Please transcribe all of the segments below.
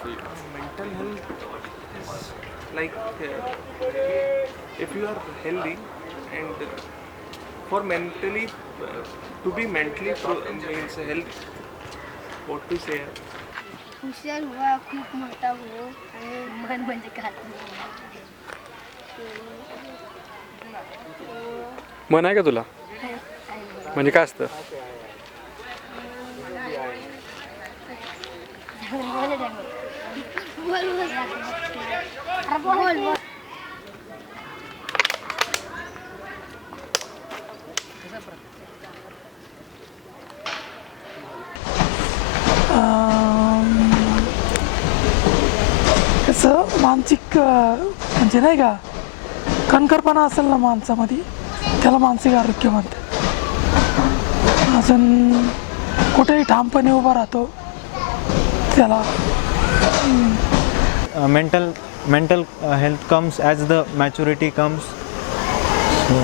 Mental health is like if you are healthy and for mentally to be mentally means health, what to say. हुशार हुआ, खूप मोठा हो आणि मन म्हणजे काय मन आहे का तुला? म्हणजे काय असतं? बोल कसं मानसिक म्हणजे नाही का कणखरपणा असेल ना माणसामध्ये त्याला मानसिक आरोग्य म्हणतात. अजून कुठेही ठामपणे उभा राहतो त्याला mental health comes as the maturity comes. So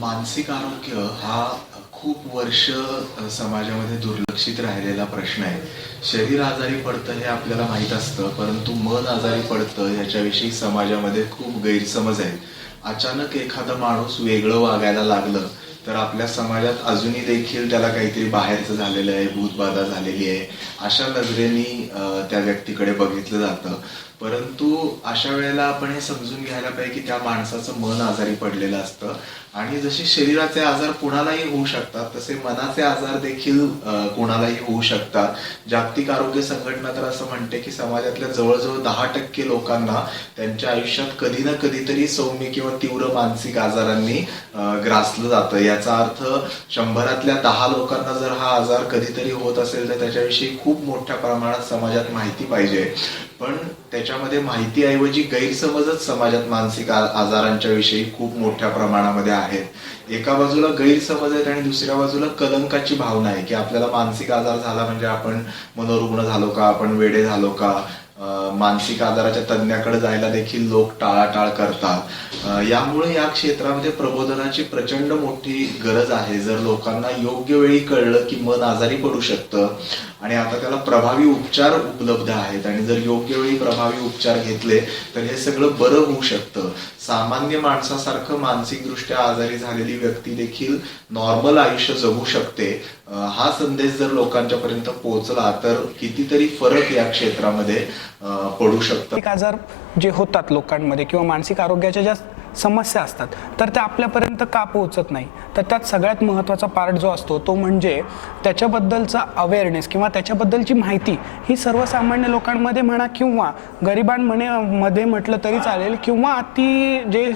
मानसिक आरोग्य हा खूप वर्ष समाजामध्ये दुर्लक्षित राहिलेला प्रश्न आहे. शरीर आजारी पडतं हे आपल्याला माहीत असतं, परंतु मन आजारी पडतं याच्याविषयी समाजामध्ये खूप गैरसमज आहे. अचानक एखादा माणूस वेगळं वागायला लागलं तर आपल्या समाजात अजूनही देखील त्याला काहीतरी बाहेरचं झालेलं आहे, भूतबाधा झालेली आहे अशा नजरेने त्या व्यक्तीकडे बघितलं जातं. परंतु अशा वेळेला आपण हे समजून घ्यायला पाहिजे की त्या माणसाचं मन आजारी पडलेलं असतं आणि जसे शरीराचे आजार कुणालाही होऊ शकतात तसे मनाचे आजार देखील कुणालाही होऊ शकतात. जागतिक आरोग्य संघटना तर असं म्हणते की समाजातल्या जवळजवळ 10% लोकांना त्यांच्या आयुष्यात कधी ना कधीतरी सौम्य किंवा तीव्र मानसिक आजारांनी ग्रासलं जातं. याचा अर्थ 100 10 लोकांना जर हा आजार कधीतरी होत असेल तर त्याच्याविषयी खूप मोठ्या प्रमाणात समाजात माहिती पाहिजे. पण त्याच्यामध्ये माहितीऐवजी गैरसमजच समाजात मानसिक आजारांच्या विषयी खूप मोठ्या प्रमाणामध्ये आहेत. एका बाजूला गैरसमज आहेत आणि दुसऱ्या बाजूला कलंकाची भावना आहे की आपल्याला मानसिक आजार झाला म्हणजे आपण मनोरुग्ण झालो का, आपण वेडे झालो का. मानसिक आजाराच्या तज्ञाकडे जायला देखील लोक टाळाटाळ करतात. यामुळे या क्षेत्रामध्ये प्रबोधनाची प्रचंड मोठी गरज आहे. जर लोकांना योग्य वेळी कळलं की मन आजारी पडू शकतं आणि आता त्याला प्रभावी उपचार उपलब्ध आहेत आणि जर योग्य वेळी प्रभावी उपचार घेतले तर हे सगळं बरं होऊ शकतं. सामान्य माणसासारखं मानसिकदृष्ट्या आजारी झालेली व्यक्ती देखील नॉर्मल आयुष्य जगू शकते. हा संदेश जर लोकांच्या पर्यंत पोहोचला तर कितीतरी फरक या क्षेत्रामध्ये पडू शकतो. मानसिक आजार जे होतात लोकांमध्ये किंवा मानसिक आरोग्याच्या ज्या समस्या असतात तर त्या आपल्यापर्यंत का पोहोचत नाही, तर त्यात सगळ्यात महत्त्वाचा पार्ट जो असतो तो म्हणजे त्याच्याबद्दलचा अवेअरनेस किंवा त्याच्याबद्दलची माहिती ही सर्वसामान्य लोकांमध्ये म्हणा किंवा गरिबांमध्ये म्हटलं तरी चालेल किंवा अति जे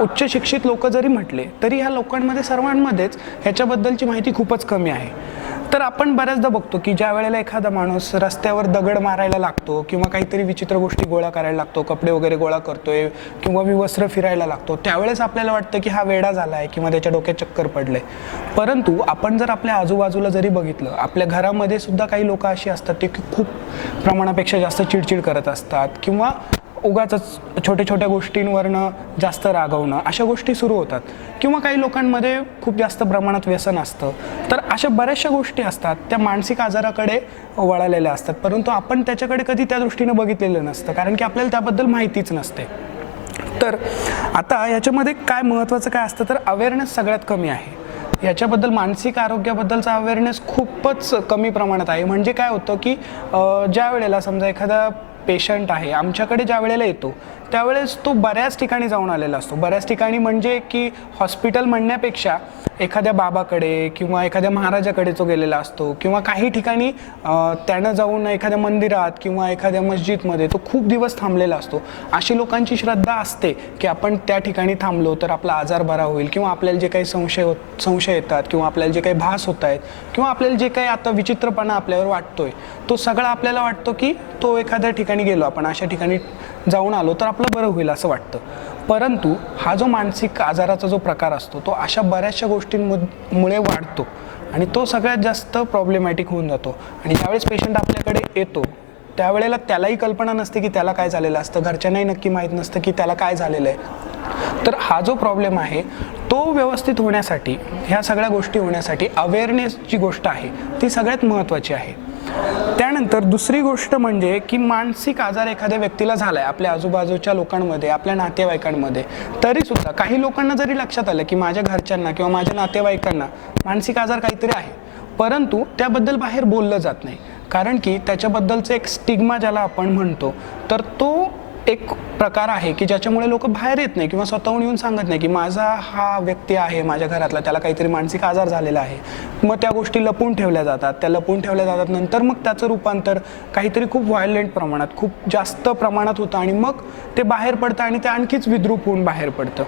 उच्च शिक्षित लोक जरी म्हटले तरी ह्या लोकांमध्ये सर्वांमध्येच ह्याच्याबद्दलची माहिती खूपच कमी आहे. तर आपण बऱ्याचदा बघतो की ज्या वेळेला एखादा माणूस रस्त्यावर दगड मारायला लागतो किंवा काहीतरी विचित्र गोष्टी गोळा करायला लागतो, कपडे वगैरे गोळा करतोय किंवा विवस्त्र फिरायला लागतो, त्यावेळेस आपल्याला वाटतं की हा वेडा झालाय किंवा त्याच्या डोक्यात चक्कर पडलंय. परंतु आपण जर आपल्या आजूबाजूला जरी बघितलं, आपल्या घरामध्ये सुद्धा काही लोक अशी असतात ते की खूप प्रमाणापेक्षा जास्त चिडचिड करत असतात किंवा उगाचच छोट्या छोट्या गोष्टींवरनं जास्त रागवणं अशा गोष्टी सुरू होतात किंवा काही लोकांमध्ये खूप जास्त प्रमाणात व्यसन असतं. तर अशा बऱ्याचशा गोष्टी असतात त्या मानसिक आजाराकडे वळालेल्या असतात, परंतु आपण त्याच्याकडे कधी त्या दृष्टीनं बघितलेलं नसतं कारण की आपल्याला त्याबद्दल माहितीच नसते. तर आता याच्यामध्ये काय महत्त्वाचं काय असतं तर अवेअरनेस सगळ्यात कमी आहे. याच्याबद्दल मानसिक आरोग्याबद्दलचा अवेअरनेस खूपच कमी प्रमाणात आहे. म्हणजे काय होतं की ज्या वेळेला समजा एखादा पेशंट आहे आमच्याकडे ज्या वेळेला येतो त्यावेळेस तो बऱ्याच ठिकाणी जाऊन आलेला असतो. बऱ्याच ठिकाणी म्हणजे की हॉस्पिटल म्हणण्यापेक्षा एखाद्या बाबाकडे किंवा एखाद्या महाराजाकडे तो गेलेला असतो किंवा काही ठिकाणी त्यानं जाऊन एखाद्या मंदिरात किंवा एखाद्या मस्जिदमध्ये तो खूप दिवस थांबलेला असतो. अशी लोकांची श्रद्धा असते की आपण त्या ठिकाणी थांबलो तर आपला आजार बरा होईल किंवा आपल्याला जे काही संशय येतात किंवा आपल्याला जे काही भास होत आहेत किंवा आपल्याला जे काही आता विचित्रपणा आपल्यावर वाटतोय तो सगळा आपल्याला वाटतो की तो एखाद्या ठिकाणी गेलो आपण अशा ठिकाणी जाऊन आलो तर आपलं बरं होईल असं वाटतं. परंतु हा जो मानसिक आजाराचा जो प्रकार असतो तो अशा बऱ्याचशा गोष्टींमुळे वाढतो आणि तो सगळ्यात जास्त प्रॉब्लेमॅटिक होऊन जातो. आणि ज्यावेळेस पेशंट आपल्याकडे येतो त्यावेळेला त्यालाही कल्पना नसते की त्याला काय झालेलं असतं, घरच्यांनाही नक्की माहीत नसतं की त्याला काय झालेलं आहे. तर हा जो प्रॉब्लेम आहे तो व्यवस्थित होण्यासाठी, ह्या सगळ्या गोष्टी होण्यासाठी अवेअरनेस जी गोष्ट आहे ती सगळ्यात महत्त्वाची आहे. त्यानंतर दुसरी गोष्ट म्हणजे की मानसिक आजार एखाद्या व्यक्तीला झाला आहे आपल्या आजूबाजूच्या लोकांमध्ये, आपल्या नातेवाईकांमध्ये, तरीसुद्धा काही लोकांना जरी लक्षात आलं की माझ्या घरच्यांना किंवा माझ्या नातेवाईकांना मानसिक आजार काहीतरी आहे, परंतु त्याबद्दल बाहेर बोललं जात नाही. कारण की त्याच्याबद्दलचं एक स्टिग्मा ज्याला आपण म्हणतो, तर तो एक प्रकार आहे की ज्याच्यामुळे लोक बाहेर येत नाही किंवा स्वतःहून येऊन सांगत नाही की माझा हा व्यक्ती आहे माझ्या घरातला, त्याला काहीतरी मानसिक आजार झालेला आहे. मग त्या गोष्टी लपून ठेवल्या जातात, नंतर मग त्याचं रूपांतर काहीतरी खूप व्हायलेंट प्रमाणात, खूप जास्त प्रमाणात होतं आणि मग ते बाहेर पडतं आणि ते आणखीच विद्रूप होऊन बाहेर पडतं.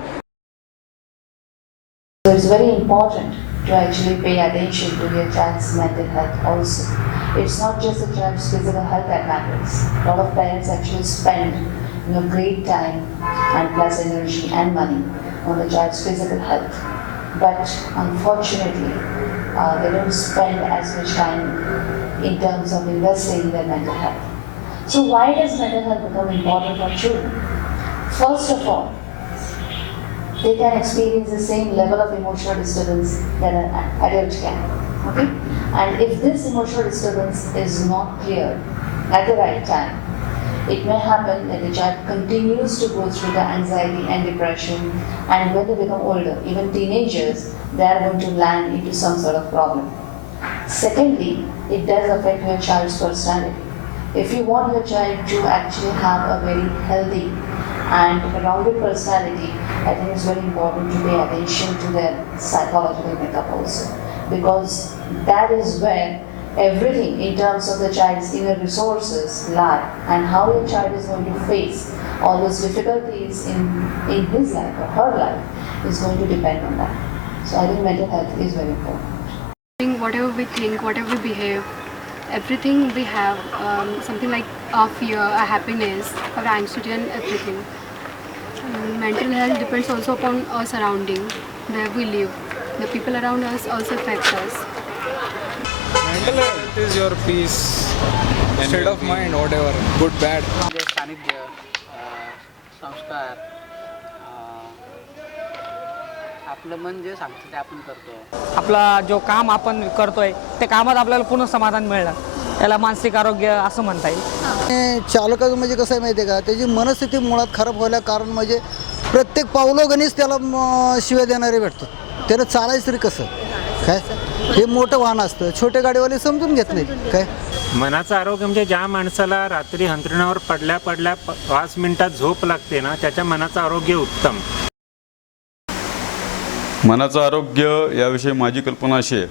So it's very important to actually pay attention to your child's mental health also. It's not just the child's physical health that matters. A lot of parents actually spend great time and plus energy and money on the child's physical health. But unfortunately, they don't spend as much time in terms of investing in their mental health. So why does mental health become important for children? First of all, they can experience the same level of emotional disturbance that an adult can. Okay? And if this emotional disturbance is not cleared at the right time, it may happen that the child continues to go through the anxiety and depression, and when they become older, even teenagers, they are going to land into some sort of problem. Secondly, it does affect your child's personality. If you want your child to actually have a very healthy and rounded personality, I think it's very important to pay attention to their psychological makeup also, because that is where everything in terms of the child's inner resources lie, and how your child is going to face all those difficulties in his life or her life is going to depend on that. So I think mental health is very important. Whatever we think, whatever we behave, everything we have, something like a fear, a happiness, or anxiety, and everything. Mental health depends also upon our surrounding, where we live. The people around us also affect us. Mental health is your peace, state of mind, whatever, good, bad. जे सानिध्य, संस्कार, आपलं मन जे सांगतं ते आपण करतो. आपला जो काम आपण करतोय त्या कामात आपल्याला पूर्ण समाधान मिळणं, याला मानसिक आरोग्य असं म्हणता येईल. चालकाचं म्हणजे कसं आहे माहिती आहे का, त्याची मनस्थिती मुळात खराब व्हायला कारण म्हणजे प्रत्येक पावलोगणीच त्याला शिव्या देणारे भेटतात. त्यानं चालायचं तरी कसं काय, हे मोठं वाहन असतं, छोटे गाडीवाले समजून घेत नाही काय. मनाचं आरोग्य म्हणजे ज्या माणसाला रात्री अंथरुणावर पडल्या 5 मिनिटात झोप लागते ना, त्याच्या मनाचं आरोग्य उत्तम. मनाचं आरोग्य याविषयी माझी कल्पना अशी आहे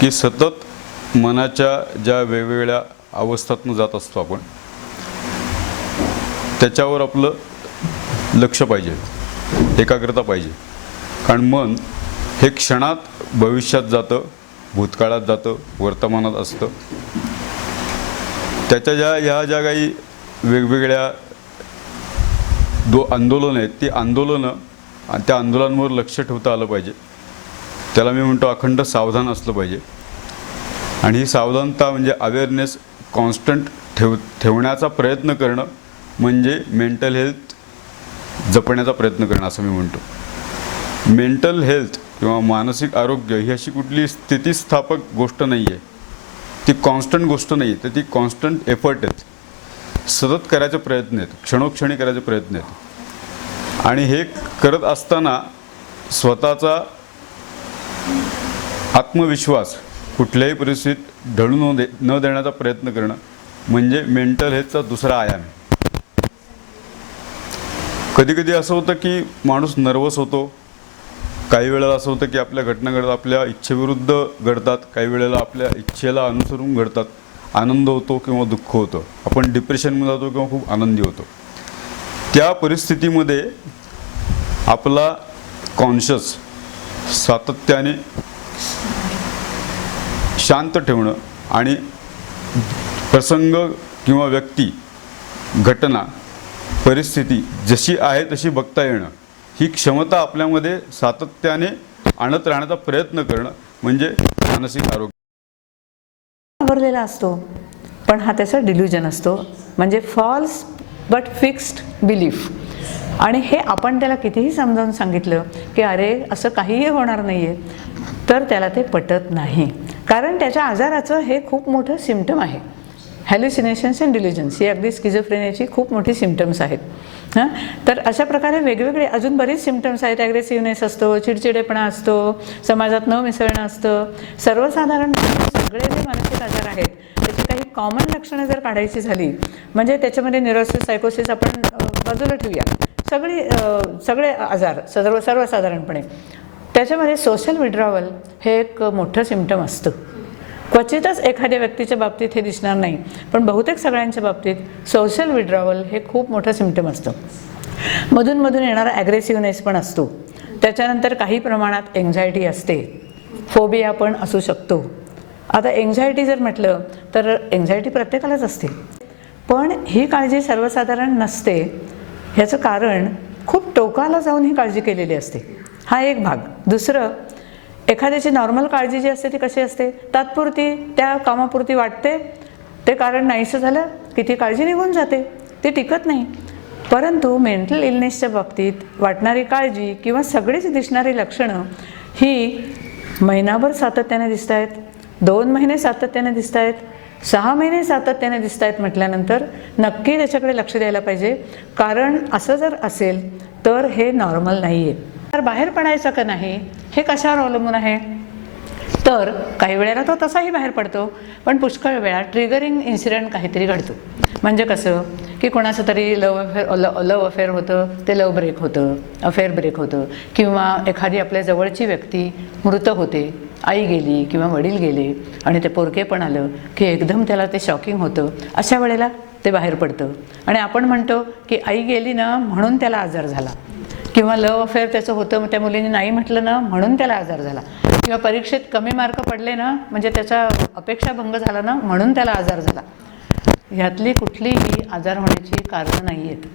की सतत मनाच्या ज्या वेगवेगळ्या अवस्थातून जात असतो आपण, त्याच्यावर आपलं लक्ष पाहिजे, एकाग्रता पाहिजे. कारण मन हे क्षणात भविष्यात जातं, भूतकाळात जातं, वर्तमानात असतं. त्याच्या ज्या काही वेगवेगळ्या आंदोलनं आहेत, ती आंदोलनं आणि त्या आंदोलनांवर लक्ष ठेवता आलं पाहिजे. त्याला मी म्हणतो अखंड सावधान असलं पाहिजे. आणि ही सावधानता म्हणजे अवेअरनेस कॉन्स्टंट ठेवण्याचा प्रयत्न करणं म्हणजे मेंटल हेल्थ जपण्याचा प्रयत्न करणं असं मी म्हणतो. मेंटल हेल्थ किंवा मानसिक आरोग्य ही अशी कुठली स्थितिस्थापक गोष्ट नाही आहे, ती कॉन्स्टंट गोष्ट नाही आहे, तर ती कॉन्स्टंट एफर्ट आहेत, सतत करायचे प्रयत्न आहेत, क्षणोक्षणी करायचे प्रयत्न आहेत. आणि हे करत असताना स्वतःचा आत्मविश्वास कुठल्याही परिस्थितीत ढळू न देण्याचा प्रयत्न करणं म्हणजे मेंटल हेल्थचा दुसरा आयाम आहे. कधी कधी असं होतं की माणूस नर्वस होतो, काही वेळेला असं होतं की आपल्या घटना घडतात, आपल्या इच्छेविरुद्ध घडतात, काही वेळेला आपल्या इच्छेला अनुसरून घडतात. आनंद होतो किंवा दुःख होतं, आपण डिप्रेशनमध्ये जातो किंवा खूप आनंदी होतो. त्या परिस्थितीमध्ये आपला कॉन्शियस सातत्याने शांत ठेवणं आणि प्रसंग किंवा व्यक्ती, घटना परिस्थिती जशी आहे तशी बघता येणं, ही क्षमता आपल्यामध्ये सातत्याने आणत राहण्याचा प्रयत्न करणं म्हणजे मानसिक आरोग्य. भरलेला असतो, पण हा त्याचा डिल्युजन असतो, म्हणजे फॉल्स बट फिक्स्ड बिलीफ. आणि हे आपण त्याला कितीही समजावून सांगितलं की अरे असं काहीही होणार नाही आहे, तर त्याला ते पटत नाही. कारण त्याच्या आजाराचं हे खूप मोठं सिम्पटम आहे. हॅल्युसिनेशन्स अँड डिल्युजन्स ही अगदी स्किझोफ्रेनियाची खूप मोठी सिम्पटम्स आहेत. हां, तर अशा प्रकारे वेगवेगळे अजून बरेच सिम्पटम्स आहेत. ॲग्रेसिव्हनेस असतो, चिडचिडेपणा असतो, समाजात न मिसळणं असतं. सर्वसाधारण सगळे जे मानसिक आजार आहेत त्याची काही कॉमन लक्षणं जर काढायची झाली, म्हणजे त्याच्यामध्ये न्यूरोसिस, सायकोसिस आपण बाजूला ठेवूया, सगळे आजार सर्वसाधारणपणे त्याच्यामध्ये सोशल विड्रॉवल हे एक मोठं सिम्पटम असतं. क्वचितच एखाद्या व्यक्तीच्या बाबतीत हे दिसणार नाही, पण बहुतेक सगळ्यांच्या बाबतीत सोशल विड्रॉवल हे खूप मोठं सिम्पटम असतं. मधून येणारा ॲग्रेसिव्हनेस पण असतो. त्याच्यानंतर काही प्रमाणात एन्झायटी असते, फोबिया पण असू शकतो. आता एन्झायटी जर म्हटलं तर एन्झायटी प्रत्येकालाच असते, पण ही काळजी सर्वसाधारण नसते. ह्याचं कारण खूप टोकाला जाऊन ही काळजी केलेली असते. हा एक भाग. दुसरं, एखाद्याची नॉर्मल काळजी जी असते ती कशी असते, तात्पुरती, त्या कामापुरती वाटते, ते कारण नाहीसं झालं की ती काळजी निघून जाते, ती टिकत नाही. परंतु मेंटल इलनेसच्या बाबतीत वाटणारी काळजी किंवा सगळीच दिसणारी लक्षणं ही महिनाभर सातत्याने दिसत आहेत, 2 महिने सातत्याने दिसत आहेत, 6 महिने सातत्याने दिसत आहेत म्हटल्यानंतर नक्की त्याच्याकडे लक्ष द्यायला पाहिजे. कारण असं जर असेल तर हे नॉर्मल नाही आहे. तर बाहेर पडायचं का नाही हे कशावर अवलंबून आहे, तर काही वेळेला तो तसाही बाहेर पडतो, पण पुष्कळ वेळा ट्रिगरिंग इन्सिडेंट काहीतरी घडतो. म्हणजे कसं की कोणाचं तरी लव अफेअर होतं, ते लव ब्रेक होतं, अफेअर ब्रेक होतं, किंवा एखादी आपल्या जवळची व्यक्ती मृत होते, आई गेली किंवा वडील गेले आणि ते पोरके पण आलं की एकदम त्याला ते शॉकिंग होतं. अशा वेळेला ते बाहेर पडतं आणि आपण म्हणतो की आई गेली ना म्हणून त्याला आजार झाला, किंवा लव अफेअर त्याचं होतं, त्या मुलीने नाही म्हटलं ना म्हणून त्याला आजार झाला, किंवा परीक्षेत कमी मार्क पडले ना म्हणजे त्याचा अपेक्षाभंग झाला ना म्हणून त्याला आजार झाला. ह्यातली कुठलीही आजार होण्याची कारणं नाही आहेत.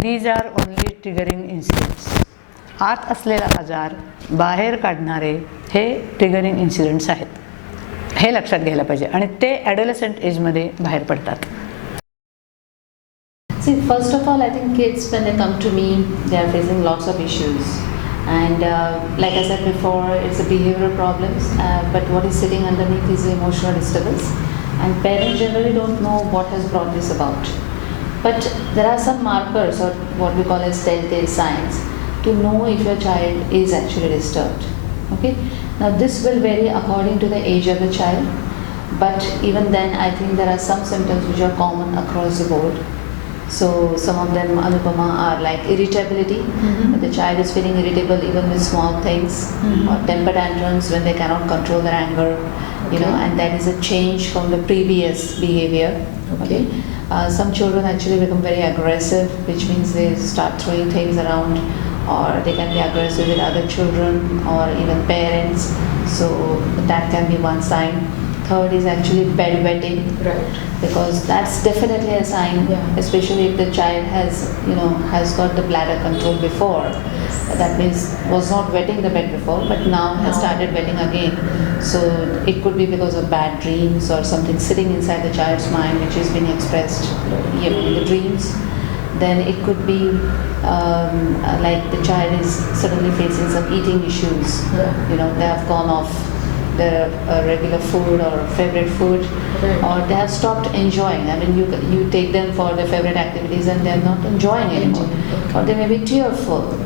These are only triggering incidents. आत असलेला आजार बाहेर काढणारे हे ट्रिगरिंग इन्सिडेंट्स आहेत. हे लक्षात घ्यायला पाहिजे आणि ते ॲडोलेसंट एजमध्ये बाहेर पडतात. See, first of all, I think kids, when they come to me, they are facing lots of issues. And like I said before, it's a behavioral problems, but what is sitting underneath is emotional disturbance. And parents generally don't know what has brought this about. But there are some markers, or what we call as telltale signs, to know if your child is actually disturbed. Okay? Now this will vary according to the age of the child, but even then I think there are some symptoms which are common across the board. So some of them, Anupama, are like irritability. The child is feeling irritable even with small things, or temper tantrums when they cannot control their anger, you know, and that is a change from the previous behavior. Okay. Some children actually become very aggressive, which means they start throwing things around, or they can be aggressive with other children or even parents. So that can be one sign. Third is actually bedwetting, right? Because that's definitely a sign, especially if the child has got the bladder control before. That means was not wetting the bed before, but now has started wetting again. So it could be because of bad dreams or something sitting inside the child's mind which is being expressed in the dreams. Then it could be like the child is suddenly facing some eating issues. You know, they have gone off their regular food or favorite food, or they have stopped enjoying. I mean, you take them for their favorite activities and they are not enjoying anymore, or they may be tearful.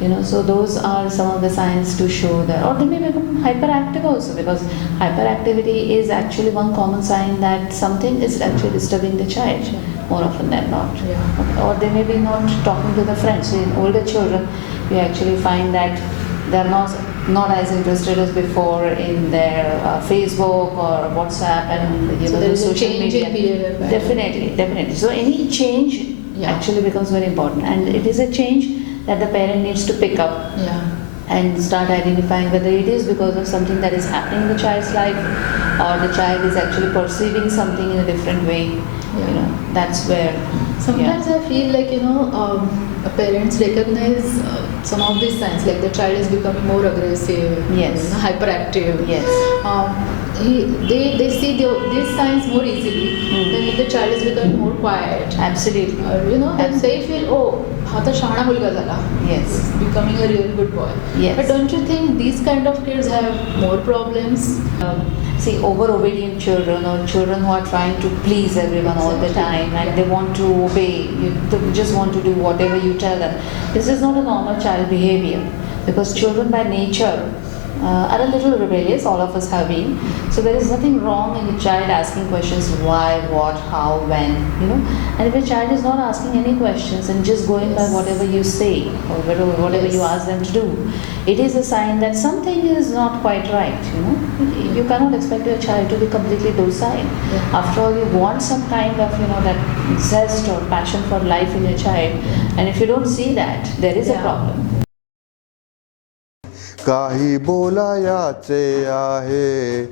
You know, so those are some of the signs to show that. Or they may become hyperactive also, because hyperactivity is actually one common sign that something is actually disturbing the child more often than not. Okay. Or they may be not talking to the friends. So in older children, you actually find that they are not as interested as before in their Facebook or WhatsApp and So there is a social change media. in behavior. Definitely. So any change actually becomes very important, and it is a change that the parent needs to pick up. And start identifying whether it is because of something that is happening in the child's life, or the child is actually perceiving something in a different way. You know, that's where Sometimes I feel like, parents recognize some of these signs, like the child is becoming more aggressive, Yes. hyperactive. Yes. They see these signs more easily than if the child is becoming more quiet. Absolutely. Then they feel, oh, ha ta shahana mulga zala. Yes. He's becoming a really good boy. Yes. But don't you think these kind of kids have more problems? See, over-obedient children or children who are trying to please everyone all the time and they want to obey, they just want to do whatever you tell them. This is not a normal child behavior because children by nature are a little rebellious, all of us have been. So there is nothing wrong in a child asking questions why, what, how, when, And if a child is not asking any questions and just going by whatever you say or whatever you ask them to do, it is a sign that something is not quite right, You cannot expect your child to be completely docile. After all, you want some kind of, that zest or passion for life in your child. And if you don't see that, there is a problem. काही बोलायाचे आहे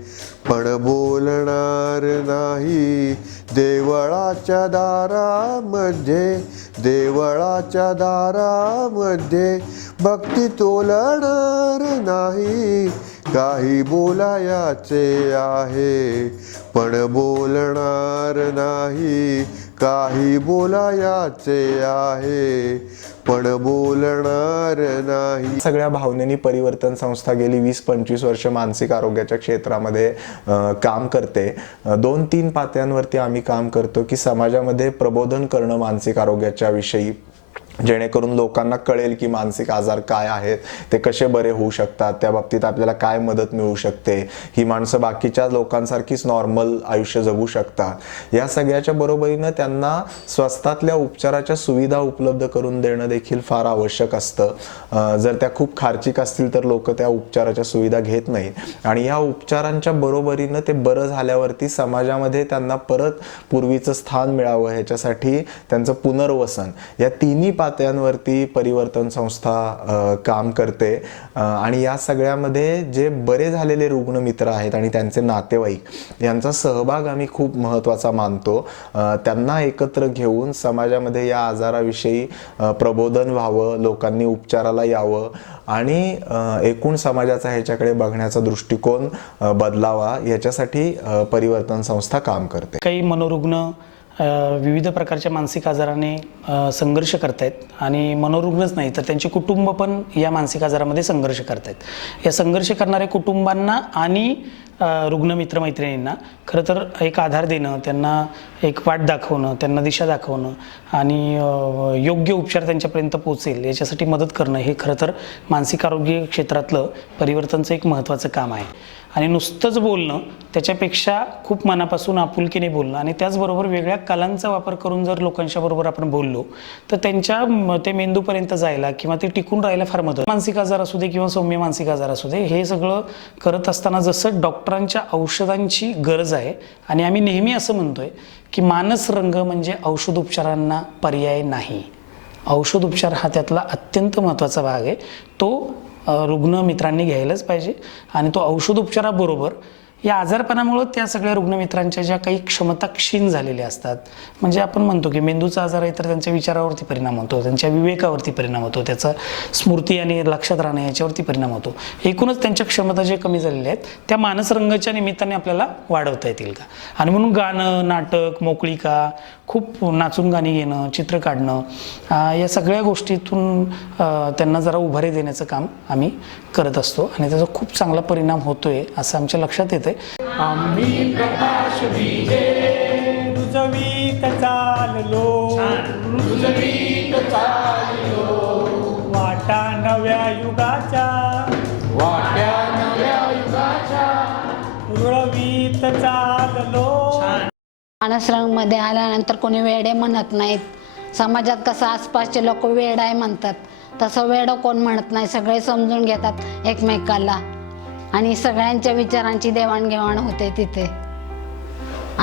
पण बोलणार नाही देवळाच्या दारामध्ये भक्ती तोलणार नाही काही बोलायाचे आहे पण बोलणार नाही काही बोलायाचे आहे पण बोलणार नाही. सगळ्या भावनेनी परिवर्तन संस्था गेली 20-25 वर्ष मानसिक आरोग्याच्या क्षेत्रामध्ये काम करते. 2-3 पात्यांवरती आम्ही काम करतो की समाजामध्ये प्रबोधन करणं मानसिक आरोग्याच्या विषयी, जेणेकरून लोकांना कळेल की मानसिक आजार काय आहेत, ते कसे बरे होऊ शकतात, त्या बाबतीत आपल्याला काय मदत मिळू शकते, ही माणसं बाकीच्या लोकांसारखीच नॉर्मल आयुष्य जगू शकतात. या सगळ्याच्या बरोबरीनं त्यांना स्वस्तातल्या उपचाराच्या सुविधा उपलब्ध करून देणं देखील फार आवश्यक असतं. जर त्या खूप खर्चिक असतील तर लोक त्या उपचाराच्या सुविधा घेत नाहीत आणि या उपचारांच्या बरोबरीनं ते बरं झाल्यावरती समाजामध्ये त्यांना परत पूर्वीचं स्थान मिळावं ह्याच्यासाठी त्यांचं पुनर्वसन, या तिन्ही पातळ्यांवरती परिवर्तन संस्था काम करते. आणि या सगळ्यामध्ये जे बरे झालेले रुग्ण मित्र आहेत आणि त्यांचे नातेवाईक यांचा सहभाग आम्ही खूप महत्त्वाचा मानतो. त्यांना एकत्र घेऊन समाजामध्ये या आजाराविषयी प्रबोधन व्हावं, लोकांनी उपचाराला यावं आणि एकूण समाजाचा ह्याच्याकडे बघण्याचा दृष्टिकोन बदलावा, याच्यासाठी परिवर्तन संस्था काम करते. काही मनोरुग्ण विविध प्रकारच्या मानसिक आजाराने संघर्ष करतायत आणि मनोरुग्णच नाही तर त्यांचे कुटुंब पण या मानसिक आजारामध्ये संघर्ष करतायत. या संघर्ष करणाऱ्या कुटुंबांना आणि रुग्ण मित्रमैत्रिणींना खरं तर एक आधार देणं, त्यांना एक वाट दाखवणं, त्यांना दिशा दाखवणं आणि योग्य उपचार त्यांच्यापर्यंत पोहोचेल याच्यासाठी मदत करणं हे खरं तर मानसिक आरोग्य क्षेत्रातलं परिवर्तनचं एक महत्त्वाचं काम आहे. आणि नुसतंच बोलणं, त्याच्यापेक्षा खूप मनापासून आपुलकीने बोलणं आणि त्याचबरोबर वेगळ्या कलांचा वापर करून जर लोकांच्या बरोबर आपण बोललो तर त्यांच्या ते मेंदूपर्यंत जायला किंवा ते टिकून राहायला फार मदत. मानसिक आजार असू दे किंवा सौम्य मानसिक आजार असू दे, हे सगळं करत असताना जसं डॉक्टरांच्या औषधांची गरज आहे आणि आम्ही नेहमी असं म्हणतोय की मानसरंग म्हणजे औषधोपचारांना पर्याय नाही. औषधोपचार हा त्यातला अत्यंत महत्त्वाचा भाग आहे. तो रुग्ण मित्रांनी घ्यायलाच पाहिजे आणि तो औषधोपचाराबरोबर या आजारपणामुळं त्या सगळ्या रुग्णमित्रांच्या ज्या काही क्षमता क्षीण झालेल्या असतात, म्हणजे आपण म्हणतो की मेंदूचा आजार आहे तर त्यांच्या विचारावरती परिणाम होतो, त्यांच्या विवेकावरती परिणाम होतो, त्याचा स्मृती आणि लक्षात राहणं याच्यावरती परिणाम होतो. एकूणच त्यांच्या क्षमता जे कमी झालेल्या आहेत त्या मानसरंगाच्या निमित्ताने आपल्याला वाढवता येतील का. आणि म्हणून गाणं, नाटक, मोकळीका, खूप नाचून गाणी घेणं, चित्र काढणं, या सगळ्या गोष्टीतून त्यांना जरा उभारी देण्याचं काम आम्ही करत असतो आणि त्याचा खूप चांगला परिणाम होतोय असं आमच्या लक्षात येतंय. आम्ही प्रकाश दिजे रुजवीत चाललो, रुजवीत चाललो वाटा नव्या युगाच्या, वाट्या नव्या युगाच्या रुळवीत चाललो. मानसरंगमध्ये आल्यानंतर कोणी वेडे म्हणत नाहीत. समाजात कसं आसपासचे लोक वेड आहे म्हणतात, तसं वेडं कोण म्हणत नाही. सगळे समजून घेतात एकमेकाला आणि सगळ्यांच्या विचारांची देवाणघेवाण होते तिथे.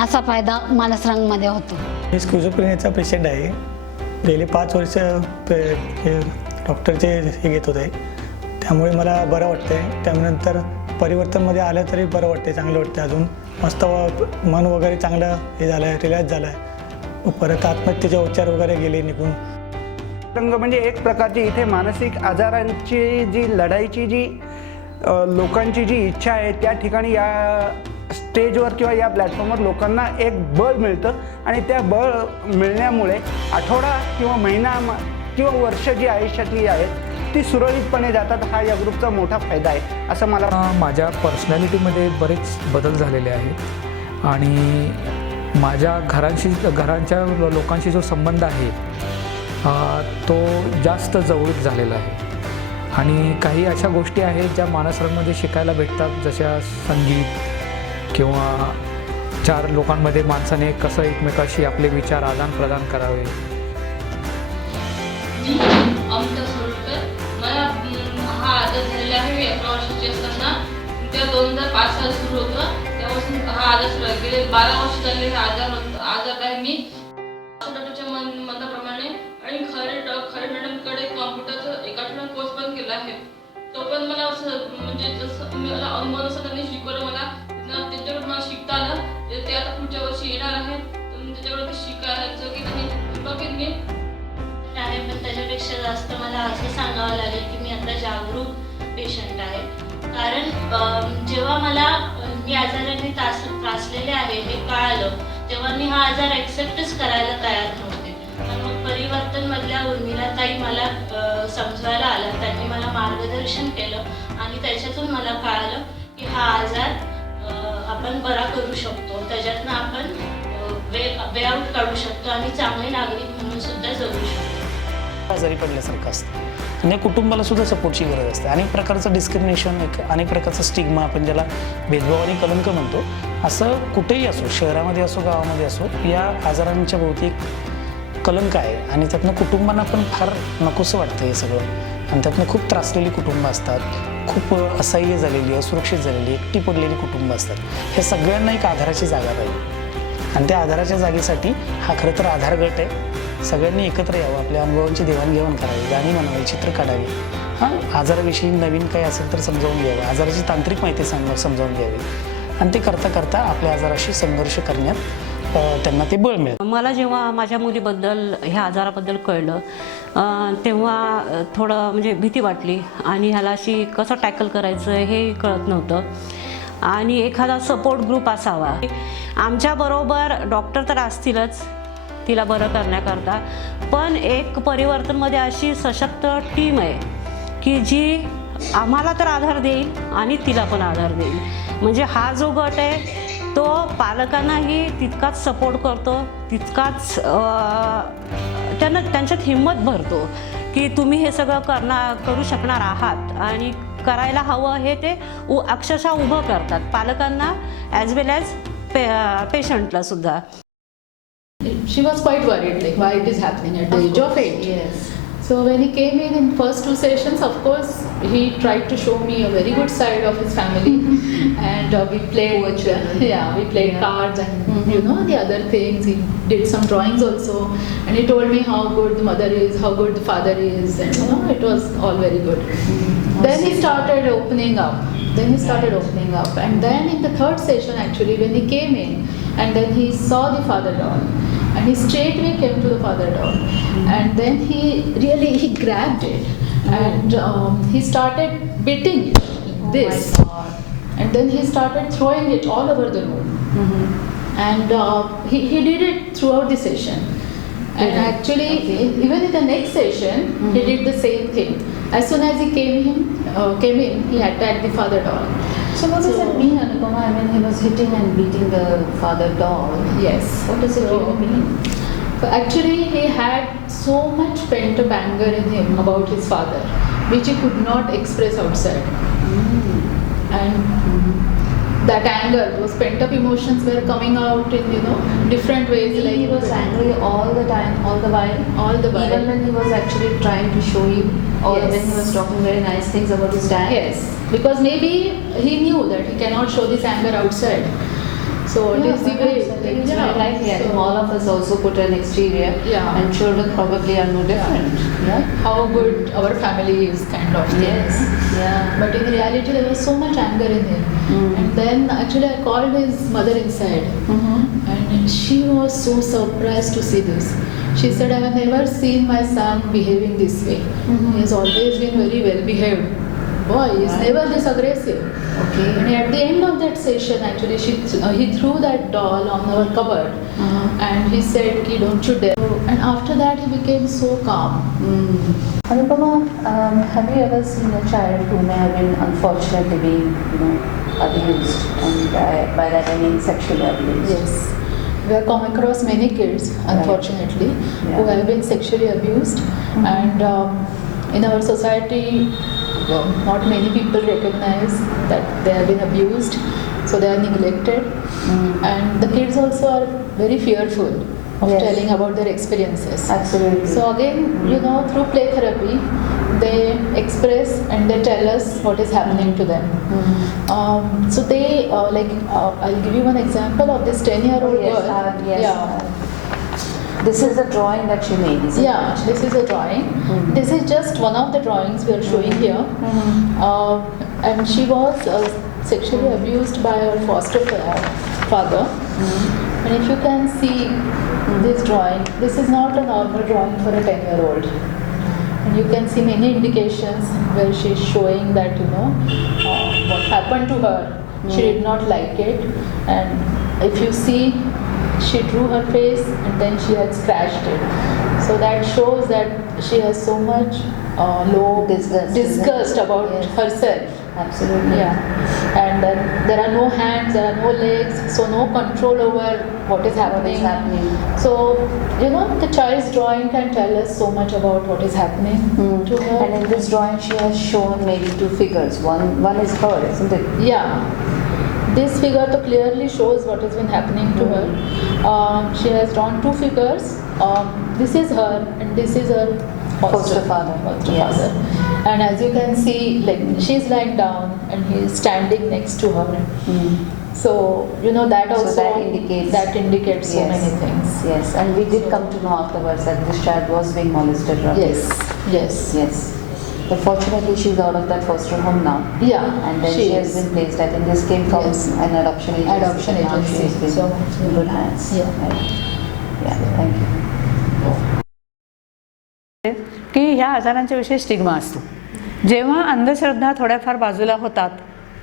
असा फायदा मानसरंगमध्ये होतो. मी स्किझोफ्रेनियाचा पेशंट आहे. गेले 5 वर्ष डॉक्टरचे हे घेत होते, त्यामुळे मला बरं वाटतंय. त्यानंतर परिवर्तनमध्ये आलं तरी बरं वाटते, चांगलं वाटतं. अजून मस्त मन वगैरे चांगलं हे झालं आहे, रिलॅक्स झालं आहे. परत आत्महत्येचे उपचार वगैरे गेले निघून. रंग म्हणजे एक प्रकारची इथे मानसिक आजारांची जी लढाईची जी लोकांची जी इच्छा आहे त्या ठिकाणी या स्टेजवर किंवा या प्लॅटफॉर्मवर लोकांना एक बळ मिळतं आणि त्या बळ मिळण्यामुळे आठवडा किंवा महिना किंवा वर्ष जी आयुष्यातली आहेत ती सुरळीतपणे जातात. हा या ग्रुपचा मोठा फायदा आहे असं मला माझ्या पर्सनॅलिटीमध्ये बरेच बदल झालेले आहेत आणि माझ्या घरांच्या लोकांशी जो संबंध आहे तो जास्त जवळीक झालेला आहे आणि काही अशा गोष्टी आहेत ज्या मानसरंगमध्ये शिकायला भेटतात, जशा संगीत किंवा चार लोकांमध्ये माणसाने कसं एकमेकाशी आपले विचार आदान प्रदान करावे. अमृता सोडकर, मला हा आजार झालेला आहे. मी 11 वर्षाची असताना तेव्हा 2005 साल सुरू होतं, तेव्हापासून हा आजार सुरू आहे. गेले 12 वर्ष झाले हे आजार आहे. मी डॉक्टरच्या मताप्रमाणे आणि खरे मॅडमकडे कॉम्प्युटरचा 1 आठवडा कोर्स पण केला आहे. तो पण मला असं म्हणजे जसं मला अनुभव असं त्यांनी शिकवलं, मला त्यांच्याकडे मला शिकता आलं. ते आता पुढच्या वर्षी येणार आहेत, त्याच्याकडे ते शिकायचं की त्यांनी बघेन मी आहे. पण त्याच्यापेक्षा जास्त मला असं सांगावं लागेल की मी आता जागरूक पेशंट आहे. कारण जेव्हा मला मी आजाराने त्रासलेले आहे हे कळालं, तेव्हा मी हा आजार ॲक्सेप्टच करायला तयार नव्हते. पण मग परिवर्तनमधल्या उर्मिलाताई मला समजवायला आल्या, त्यांनी मला मार्गदर्शन केलं आणि त्याच्यातून मला कळालं की हा आजार आपण बरा करू शकतो, त्याच्यातनं आपण वे आउट काढू शकतो आणि चांगले नागरिक म्हणून सुद्धा जगू शकतो. आजारी पडल्यासारखं असतं आणि कुटुंबाला सुद्धा सपोर्टची गरज असते. अनेक प्रकारचं डिस्क्रिमिनेशन, अनेक प्रकारचं स्टिग्मा, आपण ज्याला भेदभाव आणि कलंक म्हणतो, असं कुठेही असो, शहरामध्ये असो गावामध्ये असो, या आजारांच्या भोवती एक कलंक आहे आणि त्यातनं कुटुंबांना पण फार नकोसं वाटतं हे सगळं. आणि त्यातनं खूप त्रासलेली कुटुंबं असतात, खूप असहाय्य झालेली, असुरक्षित झालेली, एकटी पडलेली कुटुंबं असतात. हे सगळ्यांना एक आधाराची जागा पाहिजे आणि त्या आधाराच्या जागेसाठी हा खरं तर आधार गट आहे. सगळ्यांनी एकत्र यावं, आपल्या अनुभवांची देवाणघेवाण करावी, गाणी म्हणावी, चित्र काढावी, आजाराविषयी नवीन काही असेल तर समजावून घ्यावं, आजाराची तांत्रिक माहिती समजावून घ्यावी आणि ते करता करता आपल्या आजाराशी संघर्ष करण्यात त्यांना ते बळ मिळेल. मला जेव्हा माझ्या मुलीबद्दल ह्या आजाराबद्दल कळलं तेव्हा थोडं म्हणजे भीती वाटली आणि ह्याला अशी कसं टॅकल करायचं हे कळत नव्हतं आणि एखादा सपोर्ट ग्रुप असावा. आमच्याबरोबर डॉक्टर तर असतीलच तिला बरं करण्याकरता, पण एक परिवर्तनमध्ये अशी सशक्त टीम आहे की जी आम्हाला तर आधार देईल आणि तिला पण आधार देईल. म्हणजे हा जो गट आहे तो पालकांनाही तितकाच सपोर्ट करतो, तितकाच त्यांना त्यांच्यात हिंमत भरतो की तुम्ही हे सगळं करू शकणार आहात आणि करायला हवं हे ते अक्षरशः उभं करतात पालकांना ॲज वेल ॲज पेशंटला सुद्धा. She was quite worried, like why it is happening at the age of 8. Yes. So when he came in first 2 sessions, of course, he tried to show me a very good side of his family, and we played, we played cards and you know the other things. He did some drawings also, and he told me how good the mother is, how good the father is, and you know it was all very good. Then he started opening up. And then in the 3rd session, actually, when he came in, and then he saw the father doll. And he straightway came to the father doll, and then he grabbed it, and he started beating it, this, and then he started throwing it all over the room, and he did it throughout the session, and actually even in the next session he did the same thing. As soon as he came in, he attacked the father doll. So what does that mean, Anupama? I mean, he was hitting and beating the father doll. Yes. What does it really mean? So actually, he had so much pent-up anger in him about his father, which he could not express outside. And that anger, those pent-up emotions were coming out in different ways. Like he was angry all the time, all the while. Even when he was actually trying to show you, or when he was talking very nice things about his dad. Yes, because maybe he knew that he cannot show this anger outside. So what is the way? Right, yeah. So- All of us also put an exterior, Yeah. and children probably are no different. Yeah. How good our family is, kind of thing. Yes. Yeah. But in reality, there was so much anger in him. And then actually, I called his mother inside, and she was so surprised to see this. She said, "I have never seen my son behaving this way. He has always been very well behaved. Boy, he's never this aggressive." Okay. And at the end of that session, actually, he threw that doll on our cupboard, and he said, "Ki, don't you dare." And after that, he became so calm. Anupama, have you ever seen a child who may have been unfortunately being, abused, and by that I mean sexually abused? Yes. We have come across many kids, unfortunately, who have been sexually abused, and in our society, not many people recognize that they have been abused, so they are neglected, and the kids also are very fearful of telling about their experiences. Absolutely. So again, through play therapy, they express and they tell us what is happening to them. So they, I'll give you one example of this 10-year-old Yes, girl. yes. Yeah. This is a drawing that she made, isn't Yeah, this is a drawing. This is just one of the drawings we are showing here. And she was sexually abused by her foster father. And if you can see this drawing, this is not a normal drawing for a 10-year-old. And you can see many indications where she is showing that, what happened to her. She did not like it. And if you see, she drew her face and then she had scratched it. So that shows that she has so much low disgust about herself. Absolutely. Yeah. And then there are no hands, there are no legs, so no control over what is happening. So, the child's drawing can tell us so much about what is happening to her. And in this drawing, she has shown maybe two figures. One is her, isn't it? Yeah. This figure clearly shows what has been happening to her. She has drawn two figures. This is her and this is her foster father. And as you can see, she's lying down and he is standing next to her. So that also that indicates so many things. Yes, and we did come to know afterwards that this child was being molested. Right? Yes. But fortunately, she's out of that foster home now. Yeah, and then she has been placed. I think this came from an adoption agency. Adoption Now agency. she's been So, in good hands. Yeah. Right. Yeah. Thank you. की ह्या आजारांच्या विषयी stigma असतो. जेव्हा अंधश्रद्धा थोड्याफार बाजूला होतात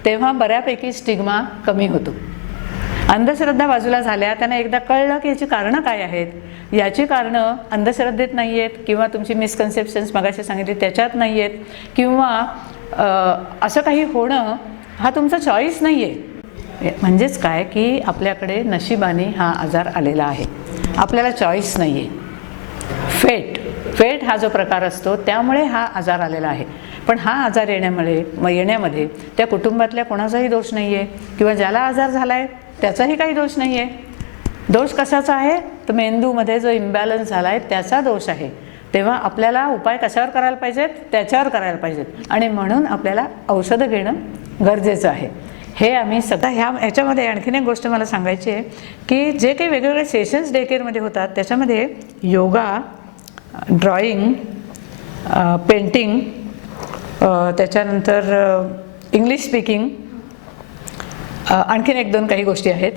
तेव्हा बऱ्यापैकी स्टिग्मा कमी होतो. अंधश्रद्धा बाजूला झाल्या त्यांना एकदा कळलं की याची कारणं काय आहेत. याची कारणं अंधश्रद्धेत नाही आहेत किंवा तुमची मिसकन्सेप्शन्स मगाशी सांगितली त्याच्यात नाही आहेत किंवा असं काही होणं हा तुमचा चॉईस नाही आहे. म्हणजेच काय की आपल्याकडे नशिबाने हा आजार आलेला आहे, आपल्याला चॉईस नाही आहे. फेट हा जो प्रकार असतो त्यामुळे हा आजार आलेला आहे. पण हा आजार येण्यामध्ये त्या कुटुंबातल्या कोणाचाही दोष नाही आहे किंवा ज्याला आजार झाला आहे त्याचाही काही दोष नाही आहे. दोष कशाचा आहे तर मेंदूमध्ये जो इम्बॅलन्स झाला आहे त्याचा दोष आहे. तेव्हा आपल्याला उपाय कशावर करायला पाहिजेत त्याच्यावर करायला पाहिजेत आणि म्हणून आपल्याला औषधं घेणं गरजेचं आहे. हे आम्ही सध्या ह्याच्यामध्ये आणखीन एक गोष्ट मला सांगायची आहे की जे काही वेगवेगळे सेशन्स डे केअरमध्ये होतात त्याच्यामध्ये योगा, ड्रॉइंग, पेंटिंग, त्याच्यानंतर इंग्लिश स्पीकिंग, आणखीन एक दोन काही गोष्टी आहेत.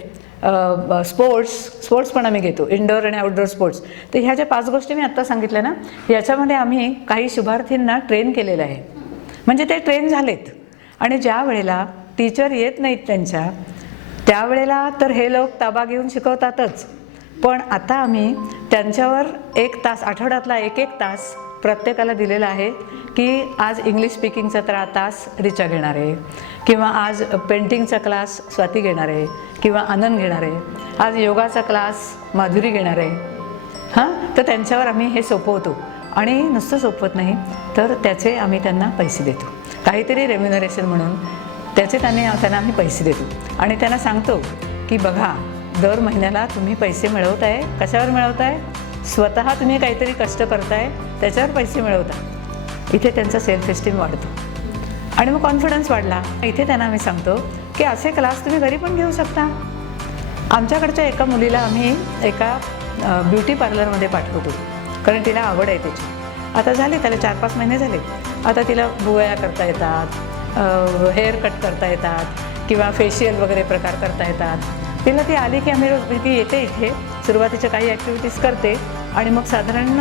स्पोर्ट्स पण आम्ही घेतो, इनडोअर आणि आउटडोअर स्पोर्ट्स. तर ह्या ज्या 5 गोष्टी मी आत्ता सांगितल्या ना याच्यामध्ये आम्ही काही शुभार्थींना ट्रेन केलेलं आहे. म्हणजे ते ट्रेन झालेत आणि ज्या वेळेला टीचर येत नाहीत त्यांच्या त्यावेळेला तर हे लोक ताबा घेऊन शिकवतातच. पण आता आम्ही त्यांच्यावर 1 तास आठवड्यातला 1 तास प्रत्येकाला दिलेला आहे की आज इंग्लिश स्पीकिंगचा तास रिचा घेणार आहे किंवा आज पेंटिंगचा क्लास स्वाती घेणार आहे किंवा आनंद घेणार आहे, आज योगाचा क्लास माधुरी घेणार आहे. तर त्यांच्यावर आम्ही हे सोपवतो आणि नुसतं सोपवत नाही तर त्याचे आम्ही त्यांना पैसे देतो, काहीतरी रेम्युनरेशन म्हणून त्यांना आम्ही पैसे देतो आणि त्यांना सांगतो की बघा दर महिन्याला तुम्ही पैसे मिळवताय. कशावर मिळवताय? स्वतः तुम्ही काहीतरी कष्ट करताय त्याच्यावर पैसे मिळवता. इथे त्यांचा सेल्फ एस्टीम वाढतो आणि मग कॉन्फिडन्स वाढला. इथे त्यांना आम्ही सांगतो की असे क्लास तुम्ही घरी पण घेऊ शकता. आमच्याकडच्या एका मुलीला आम्ही एका ब्युटी पार्लरमध्ये पाठवतो, कारण तिला आवड आहे त्याची. आता झाले त्याला 4-5 महिने झाले. आता तिला भुवया करता येतात, हेअर कट करता येतात किंवा फेशियल वगैरे प्रकार करता येतात. तिला ती आली की आम्ही रोज ती येते इथे, सुरुवातीच्या काही ॲक्टिव्हिटीज करते आणि मग साधारण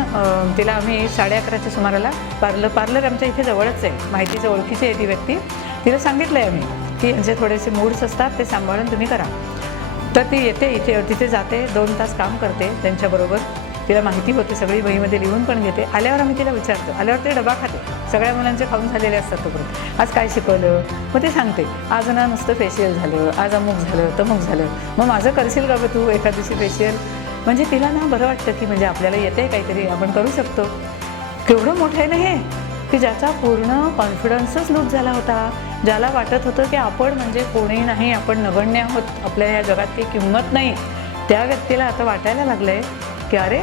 तिला आम्ही 11:30च्या सुमाराला पार्लर आमच्या इथे जवळच आहे, माहितीचं ओळखीची आहे ती व्यक्ती. तिला सांगितलं आहे आम्ही की यांचे थोडेसे मूड्स असतात ते सांभाळून तुम्ही करा. तर ती येते तिथे जाते, 2 तास काम करते त्यांच्याबरोबर. तिला माहिती होते सगळी, वहीमध्ये लिहून पण घेते. आल्यावर आम्ही तिला विचारतो, आल्यावर ते डबा खाते, सगळ्या मुलांचे खाऊन झालेले असतात तोपर्यंत. आज काय शिकवलं, मग ते सांगते. आज ना नुसतं फेशियल झालं, आज अमुक झालं तमुक झालं, मग माझं करशील का तू एका दिवशी फेशियल. म्हणजे तिला ना बरं वाटतं की म्हणजे आपल्याला येते काहीतरी, आपण करू शकतो. केवढं मोठं आहे ना हे, की ज्याचा पूर्ण कॉन्फिडन्सच लूज झाला होता, ज्याला वाटत होतं की आपण म्हणजे कोणी नाही, आपण नगण्य आहोत, आपल्या या जगात काही किंमत नाही, त्या व्यक्तीला आता वाटायला लागलं आहे की अरे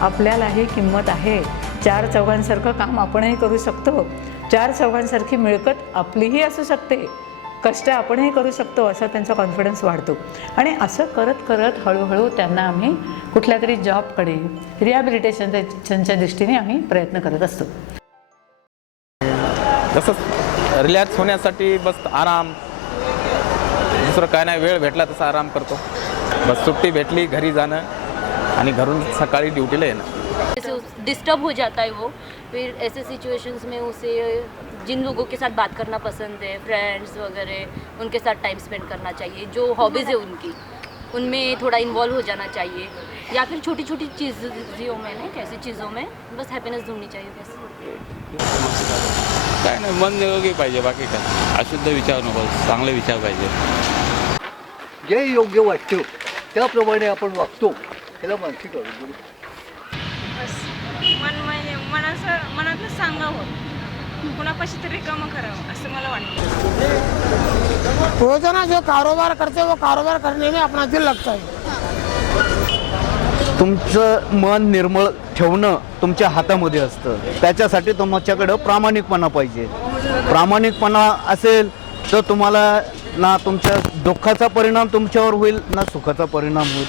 आपल्यालाही किंमत आहे. 4 चौघांसारखं काम आपणही करू शकतो, 4 चौघांसारखी मिळकत आपलीही असू शकते, कष्ट आपणही करू शकतो, असा त्यांचा कॉन्फिडन्स वाढतो. आणि असं करत करत हळूहळू त्यांना आम्ही कुठल्या तरी जॉबकडे, रिहॅबिलिटेशनच्या दृष्टीने आम्ही प्रयत्न करत असतो. तसंच रिलॅक्स होण्यासाठी बस आराम, दुसरं काय नाही. वेळ भेटला तसा आराम करतो. बस सुट्टी भेटली घरी जाणं आणि घरून सकाळी ड्यूटीला येणं. डिस्टर्ब हो जाता है वो, फिर ऐसे सिचुएशंस में उसे जिन लोगों के साथ बात करना पसंद है, फ्रेंड्स वगैरह, उनके साथ टाइम स्पेंड करना चाहिए. जो हॉबीज़ है उनकी, उनमें थोड़ा इन्वॉल्व हो जाना चाहिए, या फिर छोटी छोटी चीज़ों में नहीं, कैसी चीज़ों में बस हॅपीनेस ढूंढनी चाहिए. बस काय नाही, मन निरोगी पाहिजे, बाकी काय. अशुद्ध विचार नको, चांगले विचार पाहिजे. जे योग्य वाटतं त्याप्रमाणे आपण वागतो, त्याला मानसिक आरोग्य. मनातलं सांगावं, कुणापाशी तरी रिकामं करावं असं मला वाटतं. रोजाना जो कारोबार करते वो कारोबार करने में अपना दिल लगता है. तुमचं मन निर्मळ ठेवणं तुमच्या हातामध्ये असतं. त्याच्यासाठी तुमच्याकडं प्रामाणिकपणा पाहिजे. प्रामाणिकपणा असेल तर तुम्हाला ना तुमच्या दुःखाचा परिणाम तुमच्यावर होईल ना सुखाचा परिणाम होईल.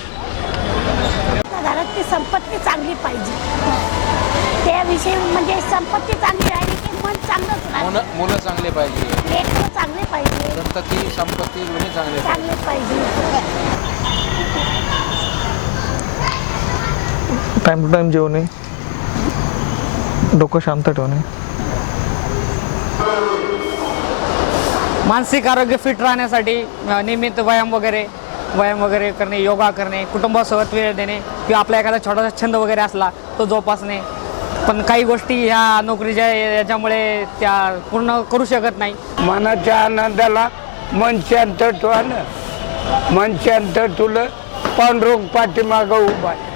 घरातली संपत्ती चांगली पाहिजे, त्याविषयी म्हणजे संपत्ती चांगली राहिली की मन चांगलंच राहतं. मुलं चांगले पाहिजे, लेकरं चांगले पाहिजे, संतती संपत्ती दोन्ही चांगले पाहिजे. टाइम टू टाइम जेवणे, डोकं शांत ठेवणे. मानसिक आरोग्य फिट राहण्यासाठी नियमित व्यायाम वगैरे करणे, योगा करणे, कुटुंबासोबत वेळ देणे किंवा आपला एखादा छोटासा छंद वगैरे असला तो जोपासणे. पण काही गोष्टी ह्या नोकरीच्या याच्यामुळे त्या पूर्ण करू शकत नाही. मनाच्या आनंदाला मन शांत ठेवानं, मन शांत ठेवलं पांडुरंग पाठीमागं उभा आहे.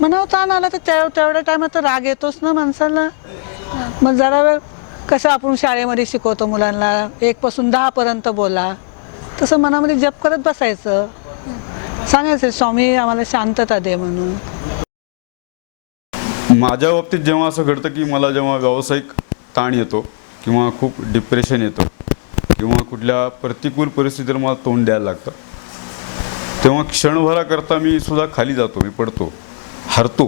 मनावर ताण आला तर तेवढ्या टायमात तर राग येतोच ना माणसाला. मग जरा वेळ कसं आपण शाळेमध्ये शिकवतो मुलांना 1 पासून 10 पर्यंत बोला, तसं मनामध्ये जप करत बसायचं, सांगायचं स्वामी आम्हाला शांतता दे म्हणून. माझ्या बाबतीत जेव्हा असं घडतं की मला जेव्हा व्यावसायिक ताण येतो किंवा खूप डिप्रेशन येतं किंवा कुठल्या प्रतिकूल परिस्थितीला मला तोंड द्यायला लागतं, तेव्हा क्षणभराकरता मी सुद्धा खाली जातो, मी पडतो, हरतो.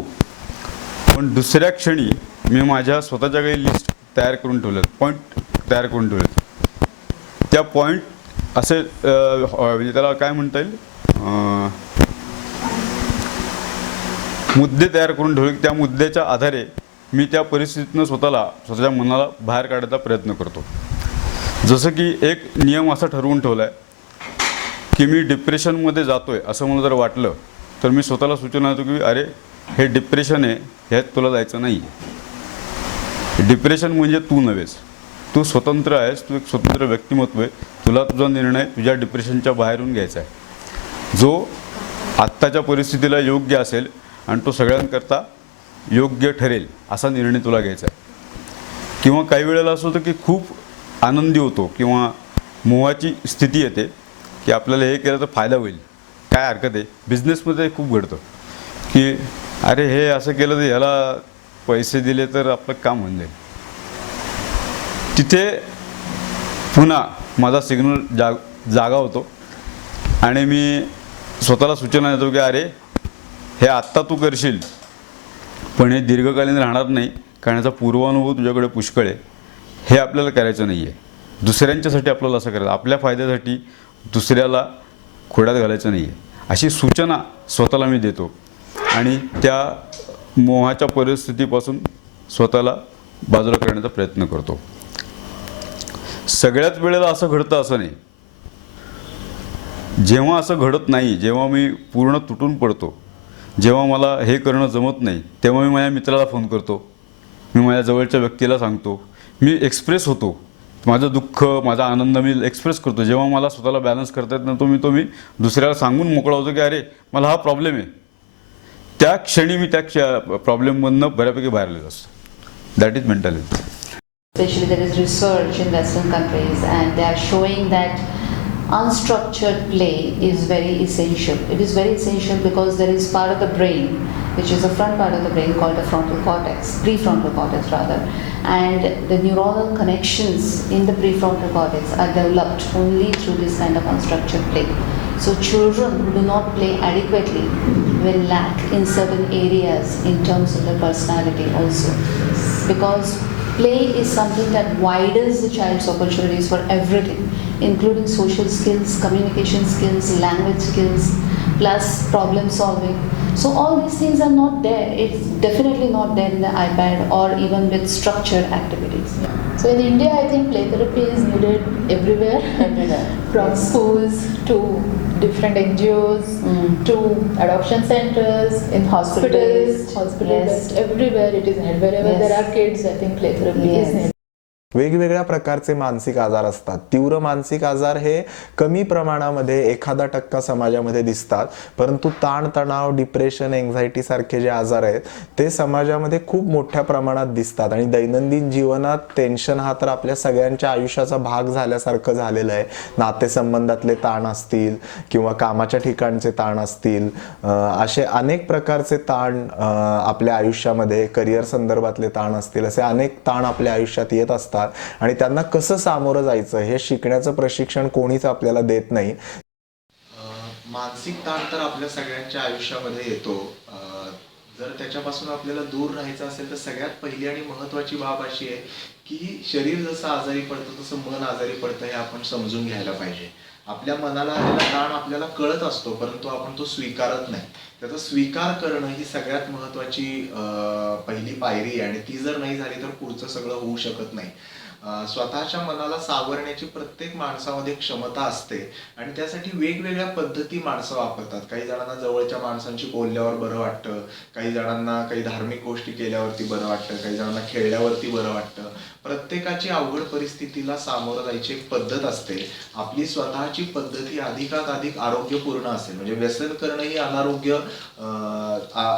पण दुसऱ्या क्षणी मी माझ्या स्वतःच्या काही लिस्ट तयार करून ठेवल्यात, पॉईंट तयार करून ठेवलेत. त्या पॉईंट असे म्हणजे त्याला काय म्हणता येईल, मुद्दे तयार करून ठेवले. त्या मुद्द्याच्या आधारे मी त्या परिस्थितीतनं स्वतःच्या मनाला बाहेर काढायचा प्रयत्न करतो. जसं की एक नियम असा ठरवून ठेवला आहे की मी डिप्रेशनमध्ये जातो आहे असं मला जर वाटलं तर मी स्वतःला सूचना देतो की अरे हे डिप्रेशन आहे, ह्यात तुला जायचं नाही आहे. डिप्रेशन म्हणजे तू नव्हेस, तू स्वतंत्र आहेस, तू एक स्वतंत्र व्यक्तिमत्व आहे. तुला तुझा निर्णय तुझ्या डिप्रेशनच्या बाहेरून घ्यायचा आहे, जो आत्ताच्या परिस्थितीला योग्य असेल आणि तो सगळ्यांकरता योग्य ठरेल असा निर्णय तुला घ्यायचा आहे. किंवा काही वेळेला असं होतं की खूप आनंदी होतो किंवा मोहाची स्थिती येते की आपल्याला हे केलं तर फायदा होईल, काय हरकत आहे. बिझनेसमध्ये खूप घडतं की अरे हे असं केलं तर ह्याला पैसे दिले तर आपलं काम होऊन जाईल. तिथे पुन्हा माझा सिग्नल जागा होतो आणि मी स्वतःला सूचना देतो की अरे हे आत्ता तू करशील पण हे दीर्घकालीन राहणार नाही, कारण याचा पूर्वानुभव तुझ्याकडे पुष्कळ आहे. हे आपल्याला करायचं नाही आहे. दुसऱ्यांच्यासाठी आपल्याला असं करायचं, आपल्या फायद्यासाठी दुसऱ्याला खोड्यात घालायचं नाही आहे, अशी सूचना स्वतःला मी देतो. आणि त्या मोहाच्या परिस्थितीपासून स्वतःला बाजूला करण्याचा प्रयत्न करतो. सगळ्याच वेळेला असं घडतं असं नाही. जेव्हा असं घडत नाही, जेव्हा मी पूर्ण तुटून पडतो, जेव्हा मला हे करणं जमत नाही, तेव्हा मी माझ्या मित्राला फोन करतो, मी माझ्या जवळच्या व्यक्तीला सांगतो, मी एक्सप्रेस होतो. माझं दुःख, माझा आनंद मी एक्सप्रेस करतो. जेव्हा मला स्वतःला बॅलन्स करता येत नाही तो मी दुसऱ्याला सांगून मोकळा होतो की अरे मला हा प्रॉब्लेम आहे. त्या क्षणी मी त्या प्रॉब्लेममधनं बऱ्यापैकी बाहेर आलेलो असतो. That is mental health. Especially there is research in Western countries and they are showing that unstructured play is very essential. It is very essential because there is part of the brain, which is the front part of the brain called the frontal cortex, prefrontal cortex rather, and the neuronal connections in the prefrontal cortex are developed only through this kind of unstructured play. So children who do not play adequately will lack in certain areas in terms of their personality also, because play is something that widens the child's opportunities for everything, including social skills, communication skills, language skills, plus problem solving. So all these things are not there. It's definitely not there in the iPad or even with structured activities. So in India, I think play therapy is needed everywhere. From schools to different NGOs to adoption centers, in hospitals, Yes. everywhere it is needed. Wherever Yes. there are kids, I think play therapy is needed. वेगवेगळ्या प्रकारचे मानसिक आजार असतात. तीव्र मानसिक आजार हे कमी प्रमाणामध्ये 1% समाजामध्ये दिसतात, परंतु ताणतणाव, डिप्रेशन, एन्झायटी सारखे जे आजार आहेत ते समाजामध्ये खूप मोठ्या प्रमाणात दिसतात. आणि दैनंदिन जीवनात टेन्शन हा तर आपल्या सगळ्यांच्या आयुष्याचा भाग झाल्यासारखं झालेलं आहे. नातेसंबंधातले ताण असतील किंवा कामाच्या ठिकाणचे ताण असतील, असे अनेक प्रकारचे ताण आपल्या आयुष्यामध्ये, करिअर संदर्भातले ताण असतील, असे अनेक ताण आपल्या आयुष्यात येत असतात. आणि त्यांना कसं सामोरं जायचं हे शिकण्याचं प्रशिक्षण कोणीच आपल्याला देत नाही. मानसिक ताण तर आपल्या सगळ्यांच्या आयुष्यामध्ये येतो. जर त्याच्यापासून आपल्याला दूर राहायचं असेल तर सगळ्यात पहिली आणि महत्त्वाची बाब अशी आहे की शरीर जसं आजारी पडतं तसं मन आजारी पडतं हे आपण समजून घ्यायला पाहिजे. आपल्या मनाला आलेला ताण आपल्याला कळत असतो, परंतु आपण तो स्वीकारत नाही. त्याचा स्वीकार करणं ही सगळ्यात महत्त्वाची पहिली पायरी आहे. आणि ती जर नाही झाली तर पुढचं सगळं होऊ शकत नाही. स्वतःच्या मनाला सावरण्याची प्रत्येक माणसामध्ये क्षमता असते आणि त्यासाठी वेगवेगळ्या पद्धती माणसं वापरतात. काही जणांना जवळच्या माणसांशी बोलल्यावर बरं वाटतं, काही जणांना काही धार्मिक गोष्टी केल्यावरती बरं वाटतं, काही जणांना खेळल्यावरती बरं वाटतं. प्रत्येकाची अवघड परिस्थितीला सामोरं जायची एक पद्धत असते. आपली स्वतःची पद्धत ही अधिक आरोग्यपूर्ण असेल, म्हणजे व्यसन करणं ही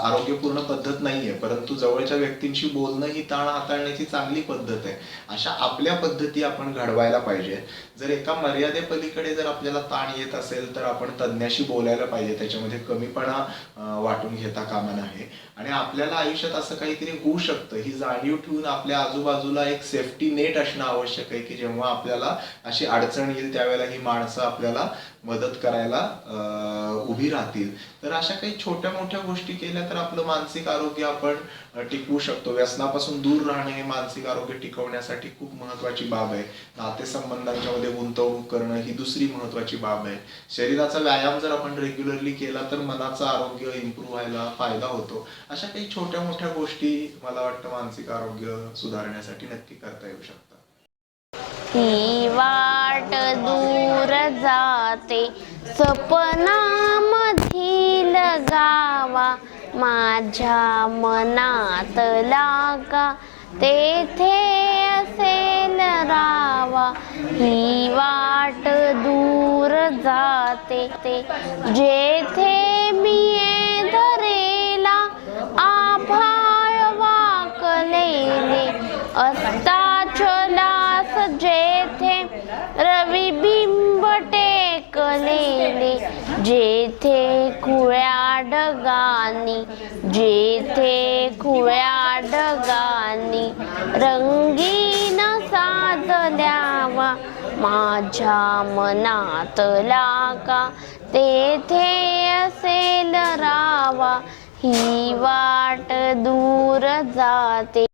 आरोग्यपूर्ण पद्धत नाहीये, परंतु जवळच्या व्यक्तींशी बोलणं ही ताण हाताळण्याची चांगली पद्धत आहे. अशा आपल्या पद्धती आपण घडवायला पाहिजे. जर एका मर्यादेपलीकडे जर आपल्याला ताण येत असेल तर आपण तज्ञाशी बोलायला पाहिजे, त्याच्यामध्ये कमीपणा वाटून घेता कामा नये. आणि आपल्याला आयुष्यात असं काहीतरी होऊ शकतं ही जाणीव ठेवून आपल्या आजूबाजूला एक सेफ्टी नेट असणं आवश्यक आहे की जेव्हा आपल्याला अशी अडचण येईल त्यावेळेला ही माणसं आपल्याला मदत करायला उभी राहतील. तर अशा काही छोट्या मोठ्या गोष्टी केल्या तर आपलं मानसिक आरोग्य आपण टिकवू शकतो. व्यसनापासून दूर राहणं हे मानसिक आरोग्य टिकवण्यासाठी खूप महत्त्वाची बाब आहे. नातेसंबंधांच्या मध्ये गुंतवणूक करणं ही दुसरी महत्त्वाची बाब आहे. शरीराचा व्यायाम जर आपण रेग्युलरली केला तर मनाचं आरोग्य इम्प्रूव्ह व्हायला फायदा होतो. अशा काही छोट्या मोठ्या गोष्टी मला वाटतं मानसिक आरोग्य सुधारण्यासाठी नक्की करता येऊ शकतात. ही वाट दूर जाते सपनामधील गावा, माझ्या मनात लागा तेथे असेल रावा. ही वाट दूर जाते जेथे मी धरेला आभाळ वाकलेले असता चलास जेथे रविबिंब टेकलेले, जेथे खुळ्या ढगांनी रंगीन साजल्यावा, माझ्या मनात लागा तेथे असेल रावा ही वाट दूर जाते.